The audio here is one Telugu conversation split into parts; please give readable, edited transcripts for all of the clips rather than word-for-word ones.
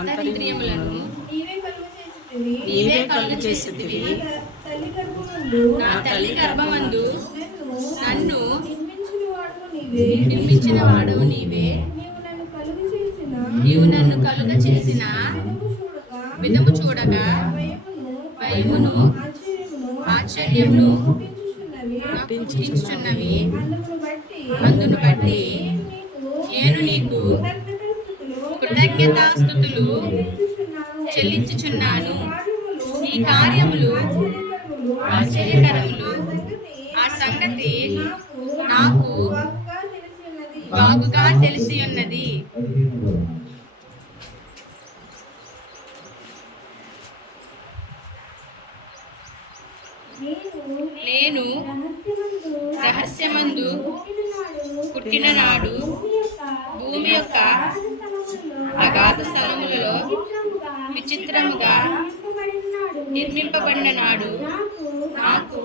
అంతరింద్రియములను నీవే కలుగ చేసితివి. నా తల్లి గర్భమందు నన్ను నిర్మించిన వాడవు నీవే. నీవు నన్ను కలుగ చేసిన విధము చూడగా భయమును ఆశ్చర్యమును పుట్టించుచున్నవి. అందును బట్టి నేను నీకు కృతజ్ఞతాస్తుతులు చెల్లించుచున్నాను. నీ కార్యములు ఆశ్చర్యకరములు. ఆ సంగతి నాకు బాగుగా తెలిసి ఉన్నది. నేను రహస్యమందు పుట్టిన నాడు భూమి యొక్క అగాధ స్థలములలో విచిత్రముగా నిర్మింపబడిన నాడు నాకు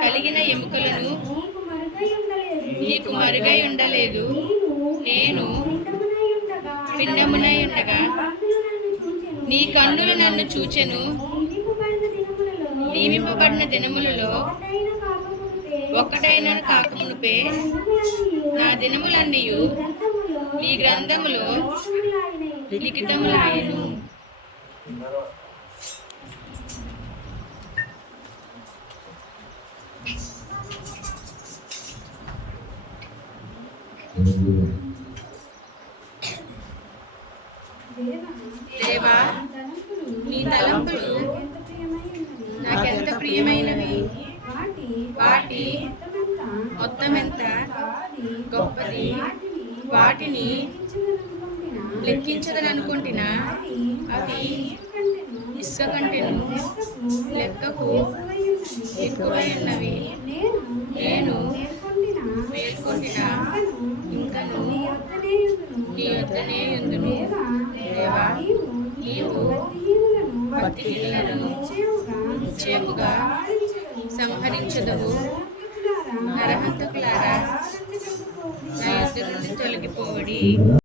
కలిగిన ఎముకలను నీకు మరుగై ఉండలేదు. నేను పిండమునై ఉండగా నీ కన్నులు నన్ను చూచెను. నియమింపబడిన దినములలో ఒక్కటైనా కాకమునుపే నా దినములన్నీ నీ గ్రంథములో లిఖితములాయెను. దేవా, నీ తలంపులు నాకెంత ప్రియమైనవి. వాటి మొత్తమెంత గొప్పది. వాటిని లెక్కించదననుకుంటున్నా. అవి ఇసుక కంటెను లెక్కకు ఎక్కువై ఉన్నవి. నేను మేల్కొంటినా ఇంకను నీ వద్దనే ఉందును. దేవా, నీవు భక్తిహీనులను నిశ్చయముగా సంహరించదవు. నరహంతకులారా, నా యొద్ద నుండి తొలగిపోవడి.